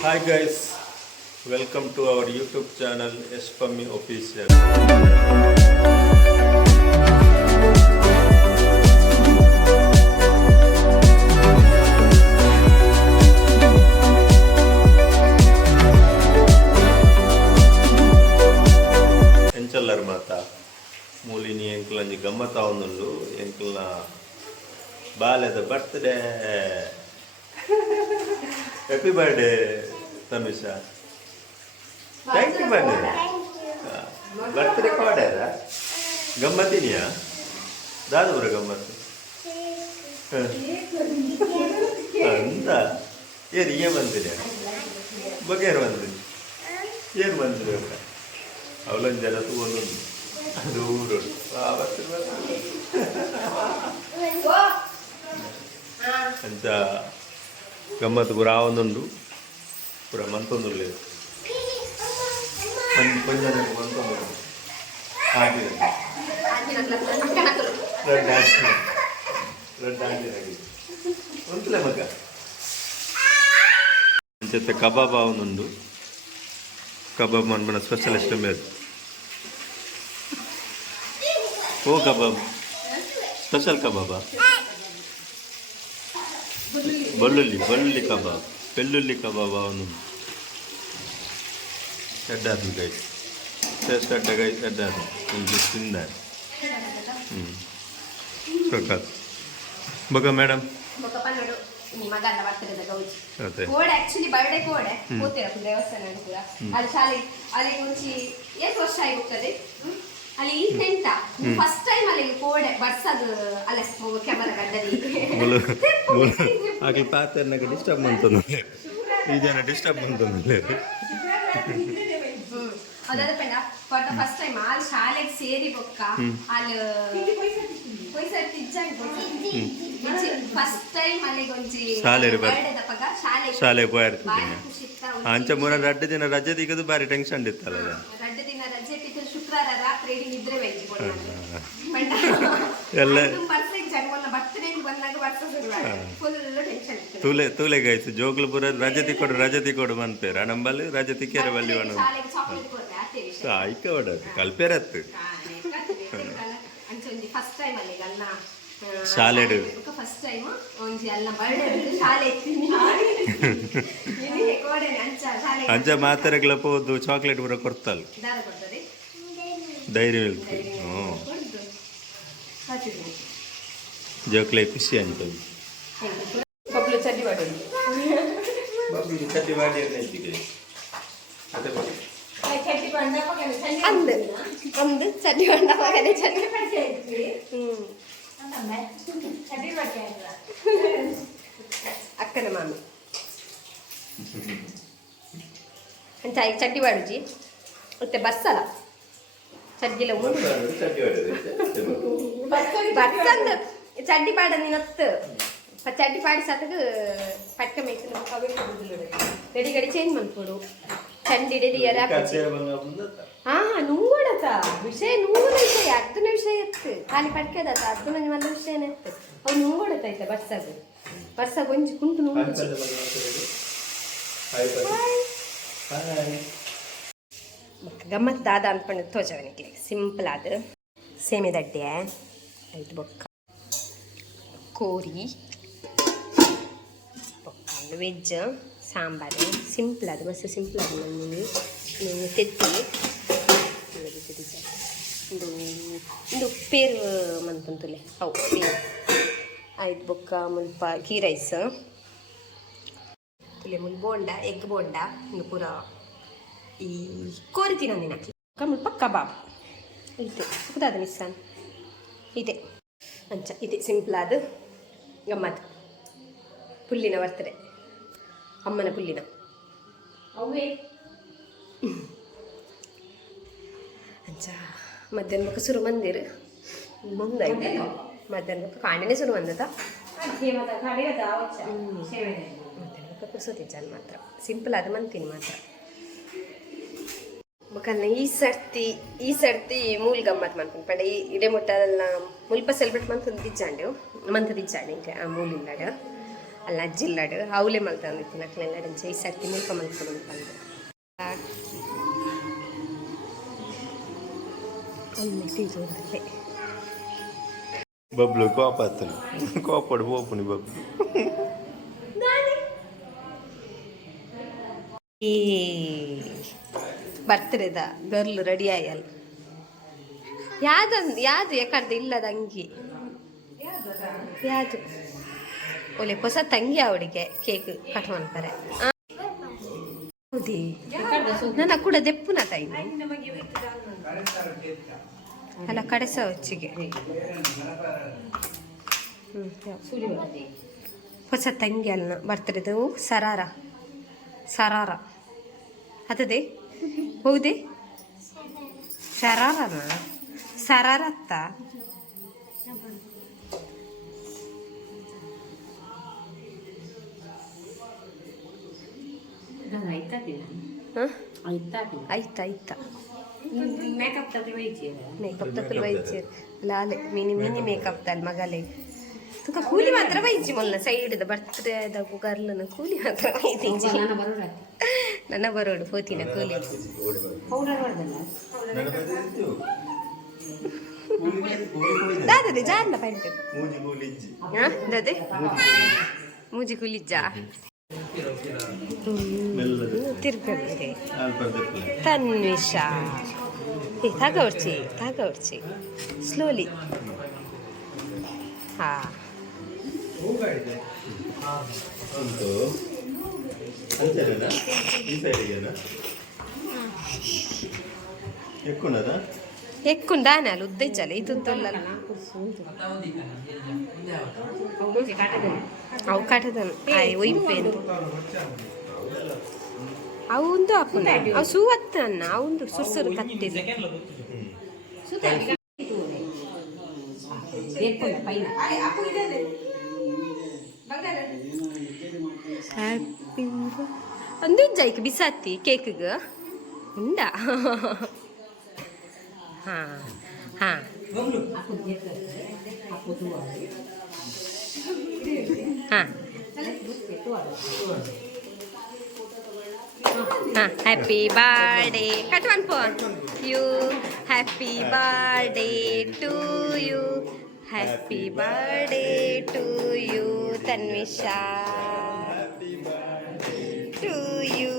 Hi guys, welcome to our YouTube channel Espami Official. ಎಂಚಲ್ಲರ್ ಮಾತಾ ಮೂಲಿನಿ ಎಂಕ್ಲಂಜಿ ಗಮ್ಮತ್ತ ಅವನಲ್ಲು ಎಂಕ್ಲನ ಬಾಲ್ಯದ birthday. Happy birthday Tanusha. Thank you birthday. Birthday ಕಾಡಾರ ಗಮ್ಮತ್ತಿನಿಯಾ ದಾದ ಬರ ಗಮ್ಮತ್ತು ಅಂತ ಏನು ಏನ್ ಬಂದಿದೆ ಬಗೆರು ಬಂದಿನಿ ಏನು ಬಂದಿದೆ ಅವಳೊಂದು ಜನ ಒಂದೊಂದು ದೂರ ಅಂತ ಗಮ್ಮತ್ತು ಪೂರ ಒಂದೊಂದು ಪೂರ ಮಂತೊಂದು లేదు కొంచెం మంతొందు ಒಂತಲೇ ಮಗ ಅಂಚೆ ಕಬಾಬ್ ಅವನೊಂದು ಕಬಾಬ್ మన ಸ್ಪೆಷಲ್ ಇಷ್ಟ ಮೇಲೆ ಓ ಕಬಾಬ್ ಸ್ಪೆಷಲ್ ಕಬಾಬಾ ಬೆಳ್ಳುಳ್ಳಿ ಕಬಾಬ್ ಬೆಳ್ಳುಳ್ಳಿ ಕಬಾಬ್ ಅವನು ಎಡ್ಡಾದು ಗೈ ಟೇಸ್ಟ್ ಅಡ್ಡ ಗೈ ಎಡ್ಡಾದು ಇಲ್ಲಿ ತಿಂದ ಬಗ ಮೇಡಮ್ ಕೋಡೆ ಆಕ್ಚುಲಿ ಬರ್ಡೇ ಕೋಡೆ ಹೋಗ್ತೀರಾ ದೇವಸ್ಥಾನ ಕೂಡ ಅಲ್ಲಿ ಶಾಲೆ ಅಲ್ಲಿ ಮುಂಚೆ ಎಷ್ಟು ವರ್ಷ ಆಗಿರ್ತದೆ ಅಲ್ಲಿ ಈ ನೆಂಟ ಫಸ್ಟ್ ಟೈಮ್ ಅಲ್ಲಿ ಕೋಡೆ ಬರ್ಸದು ಅಲ್ಲ ಕ್ಯಾಮರಾ ಗಡ್ಡದಿ ಆಗಿ ಪಾತ್ರ ಡಿಸ್ಟರ್ಬ್ ಮಾಡ್ತಾನೆ ಈ ಜನ ಡಿಸ್ಟರ್ಬ್ ಮಾಡ್ತಾನೆ ಅದಾದ ಪೆಂಡ ಫಸ್ಟ್ ಟೈಮ್ ಅಲ್ಲಿ ಶಾಲೆಗೆ ಸೇರಿ ಬೊಕ್ಕ ಅಲ್ಲಿ ಫಸ್ಟ್ ಟೈಮ್ ಅಲ್ಲಿ ಗೊಂಚಿ ಶಾಲೆ ಪೋಯಿರ್ತೀನಿ ಅಂಚೆ ಮೂರ 2 ದಿನ ರಜೆ ತೆಗೆದು ಬಾರಿ ಟೆನ್ಷನ್ ಇತ್ತಲ್ಲ 2 ದಿನ ರಜೆ ಇತ್ತು ಶುಕ್ರವಾರ ರಾತ್ರಿ ಇಡೀ ನಿದ್ರೆ ಬೇಕು ಎಲ್ಲ ಬರ್ತ್ಡೇಗೆ ಬಂದಾಗ ವರ್ಷ ಫುಲ್ ಟೆನ್ಷನ್ ತೂಲೆ ತೂಲೆ ಗಾಯ್ತು ಜೋಗ್ಲಪುರ ರಜೆ ತಿಕ್ಕೊಡು ಮನ್ಪೇರ ನಂಬಲ್ಲಿ ರಜೆ ತಿಕ್ಕೇರ ಬಲ್ಲಿ ವಣ ಆಯ್ಕ ಹೊಡದು ಕಲ್ಪೇರತ್ತು ಫಸ್ಟ್ ಟೈಮ್ ಅಲ್ಲಿ ಅಲ್ಲ ಶಾಲೆಡು ಫಸ್ಟ್ ಟೈಮ್ ಒಂಜಿ ಅಲ್ಲ ಬರ್ಡೇ ಶಾಲೆ ಅಂಚ ಮಾತಾರೆಗ್ಲ ಪೋದು ಚಾಕ್ಲೇಟ್ ಪೂರ ಕೊಡ್ತಲ್ಲ ಡೈರಿ ಮಿಲ್ಕ್ ಜೋಕ್ಲೆ ಖುಷಿ ಅಂತ ಚಡ್ಡಿ ಮಾಡಿ ಚಡ್ಡಿ ಮಾಡಿ ಒಂದು ಚಡ್ಡಿ ಬಂದ ಅಕ್ಕನ ಮಾಮಿ ಅಂತ ಚಡ್ಡಿ ಬಾಡುಜಿ ಮತ್ತೆ ಬಸ್ಸಲ್ಲ ಚಡ್ಡಿಲ ಬಸ್ಸಂದು ಚಡ್ಡಿ ಪಾಡ ನೀನತ್ತು ಚಡ್ಡಿ ಪಾಡಿ ಸತಗ ಪಟ್ಕ ಮೇಯ್ತು ಗಡಿ ಗಡಿ ಚೇಂಜ್ ಮಾಡ್ಕೊಡು ಚಂಡಿಡಿ ಎರ ಹಾ ನೂಡತ ವಿಷಯ ನೂರ ವಿಷಯ ಅರ್ಧನ ವಿಷಯ ಎತ್ತು ಖಾಲಿ ಪಟ್ಕದತ್ತ ಅರ್ಧನ ಒಂದು ವಿಷಯನೇ ಎತ್ತು ಅವ್ನು ನೂಡತೈತೆ ಬರ್ಸಾಗ ಒಂಜಿ ಕುಂಟು ನೂರು ಗಮ್ಮತ್ ದಾದ ಅನ್ಕೊಂಡು ತೋಚವನಿಗೆ ಸಿಂಪಲ್ ಆದ ಸೇಮೆ ದಡ್ಡೆ ಐದು ಬೊಕ್ಕ ಕೋರಿ ಬೊಕ್ಕ ವೆಜ್ ಸಾಂಬಾರು ಸಿಂಪಲ್ ಅದು ಮಸ್ತ್ ಸಿಂಪಲ್ ಅದು ನೀನು ತೆತ್ತಿ ಇದು ಪೇರು ಮಂತಂತುಲೆ ಅವು ಪೇರು ಆಯ್ತು ಬೊಕ್ಕ ಮುಲ್ಪ ಗೀ ರೈಸ್ ತುಲೆ ಮುಲ್ ಬೋಂಡ ಎಗ್ ಬೋಂಡ ಇನ್ನು ಪೂರ ಈ ಕೋರಿ ತಿನ್ನೊಂದಿನ ಮುಲ್ಪ ಕಬಾಬ್ ಇದೆ ಸುಖದಾದ ಮಿಸ್ಸಾನ್ ಇದೆ ಅಂಚ ಇದೆ ಸಿಂಪಲ್ ಆದ ಗಮ್ಮತ್ ಪುಲ್ಲಿನ ಬರ್ತದೆ ಅಮ್ಮನ ಪುಲ್ಲಿನ ಅವೇ ಅಂಚ ಮಧ್ಯಾಹ್ನ ಸುರು ಮಂದಿರ ಮುಂದಾಯ್ತು ಮಧ್ಯಾಹ್ನ ಕಾಂಡನೆ ಸುರು ಬಂದದ ಮಧ್ಯಾಹ್ನ ಕುರ್ಸೋತಿ ಜನ ಮಾತ್ರ ಸಿಂಪಲ್ ಅದು ಮಂತೀನಿ ಮಾತ್ರ ಮಕ್ಕಳನ್ನ ಈ ಸರ್ತಿ ಮೂಲ್ ಗಮ್ಮತ್ ಮಾಡ್ತೀನಿ ಪಂಡ ಇಡೇ ಮುಟ್ಟಲ್ಲ ಮುಲ್ಪ ಸೆಲೆಬ್ರೇಟ್ ಮಂತದಿಜ್ಜಾಂಡು ಮಂತದಿಜ್ಜಾಂಡು ಇಂಕೆ ಆ ಮೂಲಿಂದಾಡ ಅಲ್ಲ ಅಜ್ಜಿಲ್ಲಾಡು ಅವಳೆ ಮಲ್ತಂದಿತ್ತು ನಕ್ಲೆಲ್ಲಾಡು ಈ ಸರ್ತಿ ಮುಲ್ಪ ಮಲ್ಕೊಂಡು ಅಂತಂದು ಅಲ್ಲೇ ಬಬ್ಲು ಕೋಪ ಆತನು ಕೋಪಡು ಹೋಪುನಿ ಬಬ್ಲು ಈ ಬರ್ತಡೇದ ಗರ್ಲ್ ರೆಡಿ ಆಯಲ್ಲ ಯಾವ್ದು ಯಾಕಂದ್ರೆ ಇಲ್ಲದ ಅಂಗಿ ಯಾವುದು ಒಳ್ಳೆ ಹೊಸ ತಂಗಿ ಅವಳಿಗೆ ಕೇಕ್ ಕಟ್ ಮಾಡ್ತಾರೆ ಹೌದೇ ನನ್ನ ಕೂಡ ದೆಪ್ಪುನ ತಾಯಿ ಅಲ್ಲ ಕಡೆಸ ಹೊಚ್ಚಿಗೆ ಹೊಸ ತಂಗಿ ಅಲ್ಲ ಬರ್ತಡೇದು ಸರಾರ ಅದೇ ಹೌದೇ ಸರಾರತ್ತ ಆಯ್ತಾ ಮೇಕಪ್ ತಪ್ಪಲು ವೈದ್ಯ ಲಾಲೆ ಮಿನಿ ಮೇಕಪ್ ತಲ್ ಮಗಲೇ ತುಕ ಕೂಲಿ ಮಾತ್ರ ವೈದ್ಯ ಮೊಲ್ಲ ಸೈಡ್ ಬರ್ತ್ಡೇ ಗರ್ಲನ ಕೂಲಿ ಮಾತ್ರ ವೈದ್ಯ ನನ್ನ ಬರೋಡು ಹೋತಿನ ಕೂಲಿ ದಾದದೆ ಜಾರ್ನ ಪ್ಯಾಂಟ್ ದಾದೆ ಮೂಜಿ ಕೂಲಿಜ್ಜ ತಿರ್ಗಡೆ ತನ್ವಿಷ ತಾಗವರ್ಚಿ ಸ್ಲೋಲಿ ಹಾ ఎక్కుండానే అలా ఉద్దేశాలి ఇది అవు కట్టదను అవి ఒయిపోయింది ಅವಂದು ಅಪ್ಪನ ಅವು ಸೂವತ್ತ ಅನ್ನ ಅವಂದು ಸುರ್ಸುರು ಕತ್ತಿಲ್ಲ ಹ್ಯಾಪಿ ಒಂದು ಜೈಕ್ ಬಿಸಾತಿ ಕೇಕ್ಗೆ ಉಂಡ ಹಾಂ ಹಾಂ ಹಾಂ happy birthday cut one phone you happy birthday to you happy birthday to you Tanvisha to you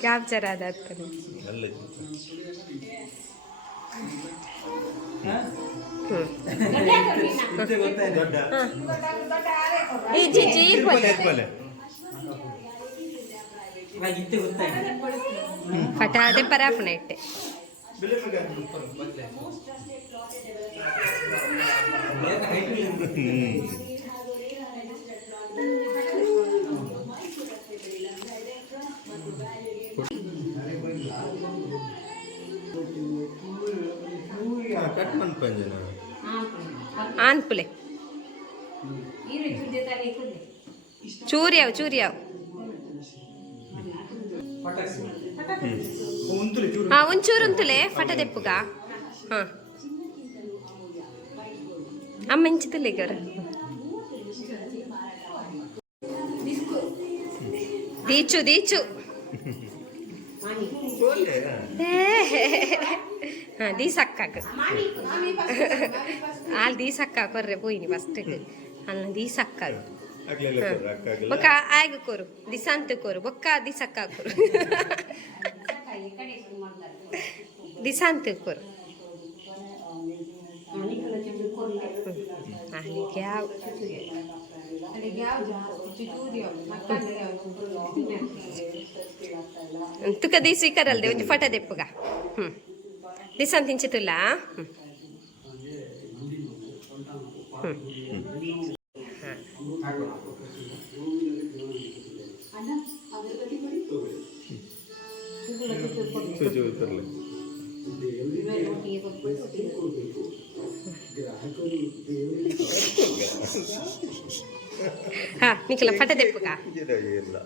capture ಆದ ಪಟಾದೆ ಪರಾಪಣ ಇಟ್ಟೆ ಆನ್ಪುಲೆ ಚೂರಿಯಾವ್ ಒಂಚೂರು ಉಂತುಲೆ ಫಟದೆಪ್ಪುಗ ಹಾಂ ಅಮ್ಮ ಇಂಚಿತುಲೆ ಗರ ದೀಚು ಹಾಂ ದೀಸಕ್ಕಾಗ ಅಲ್ಲಿ ದೀಸಕ್ಕ ಕೊರ್ರೆ ಪೋಯಿನಿ ಫಸ್ಟ್ಗೆ ಅಲ್ಲ ದೀಸಕ್ಕಾಗ ಬೊಕ್ಕ ಆಗ ಕೊರು ದಿಸಾಂತ ಕೊರು ಬೊಕ್ಕ ದಿಸಕ್ಕ ಕೊರು ದಿಸಾಂತ ಕೊರು ತುಕ ದೀಸಿ ಕರಲ್ದೆ ಒಂಜಿ ಫಟ ದೆಪ್ಪುಗ ದಿಸಾಂತ ಇಂಚಿತುಲ್ಲ ಹಾ ನಿಖಿಲ ಪಟ ತೆಪ್ಪುಗ ಇಲ್ಲ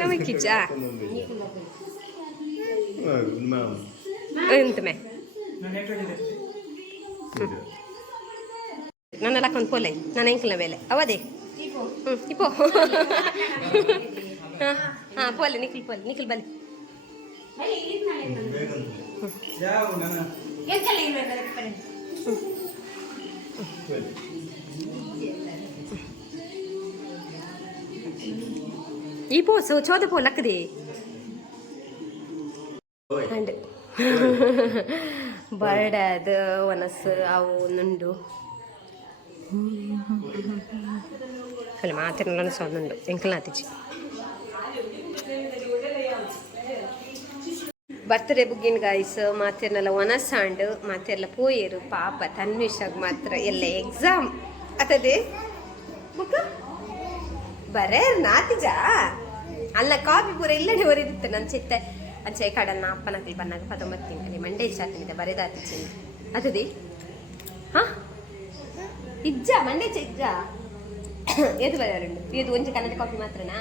ನಮಕಿಚ್ಚ ಎಂತ ಮೇ ನನ್ನ ಲಾಕೊಂದು ಪೋಲೆ ನನ್ನ ಎಂಕಲ್ನ ಬೇಲೆ ಅವದೇ ಇಪ್ಪೋ ಹಾಂ ಪೋಲೆ ನಿಖಿಲ್ ಬನ್ನಿ ಈ ಪೋಸು ಚೋದ ಪೋ ಲಕ್ಕದೆ ಅಂಡ್ ಬರ್ಡಾದ ಒನಸು ಅವು నుండు ಅಲ್ಲಿ ಮಾತಿನ ಸೊಂದುಂಡು ಎಂಕಲ್ ನಾತಿಚ್ಚಿ ಬರ್ತ್ಡೇ ಬುಗ್ಗಿನ ಗಾಯ್ಸ್ ಮಾತಿರ್ನೆಲ್ಲ ಒನಸಾಂಡು ಮಾತೆಲ್ಲ ಪೋಯೇರು ಪಾಪ ತನ್ವಿಷಾಗ ಮಾತ್ರ ಎಲ್ಲ ಎಕ್ಸಾಮ್ ಅತದೆ ಬುಕ್ಕ ಬರೇ ನಾತಿಜಾ ಅಲ್ಲ ಕಾಪಿ ಪೂರ ಇಲ್ಲಡೆ ಹೊರಿದಿತ್ತು ನನ್ನ ಚಿತ್ತ ಅಂಚೆ ಕಡನ್ನ ಅಪ್ಪನಕಲಿ ಬನ್ನಾಗ 19 ತಿಂಗಳು ಮಂಡೇ ಶಾತನಿದೆ ಬರೆದಾತಿಚ್ಚಿ ಅತದೆ ಹಾ ಇಜ್ಜ ಮಂಡೇ ಇಜ್ಜ ಏದು ಬರೆಯರುಂಡು ಏದು ಒಂಜಿ ಕನ್ನಡ ಕಾಪಿ ಮಾತ್ರನಾ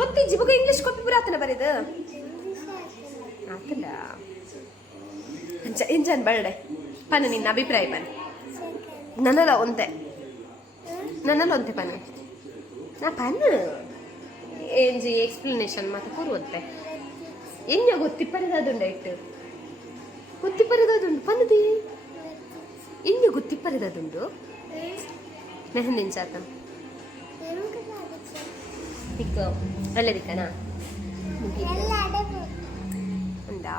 ಗೊತ್ತಿಜ್ಜಿ ಬುಗ ಇಂಗ್ಲಿಷ್ ಕಾಪಿ ಪೂರ ಆತನ ಬರೆದು ಆತಲ್ಲ ಅಂಚ ಇಂಜನ್ ಬರ್ಡೆ ಪನ್ನ ನಿನ್ನ ಅಭಿಪ್ರಾಯ ಪನ್ನ ನನ್ನಲ್ಲ ಒಂತೆ ಪನ್ನ ನಾ ಪನ್ನ ಏಂಜಿ ಎಕ್ಸ್ಪ್ಲನೇಷನ್ ಮತ್ತೆ ಕೂರುವಂತೆ ಎಂಜ ಗೊತ್ತಿಪ್ಪರಿದಾದುಂಡ ಇಟ್ಟು ಗೊತ್ತಿಪ್ಪರಿದಾದುಂಡು ಪನ್ನದಿ ಎಂಜ ಗೊತ್ತಿಪ್ಪರಿದಾದುಂಡು ನೆಹಂದಿನ ಇಕ್ಕ ಅಲ್ಲದಿಕ್ಕನಾ ಉಂಡಾ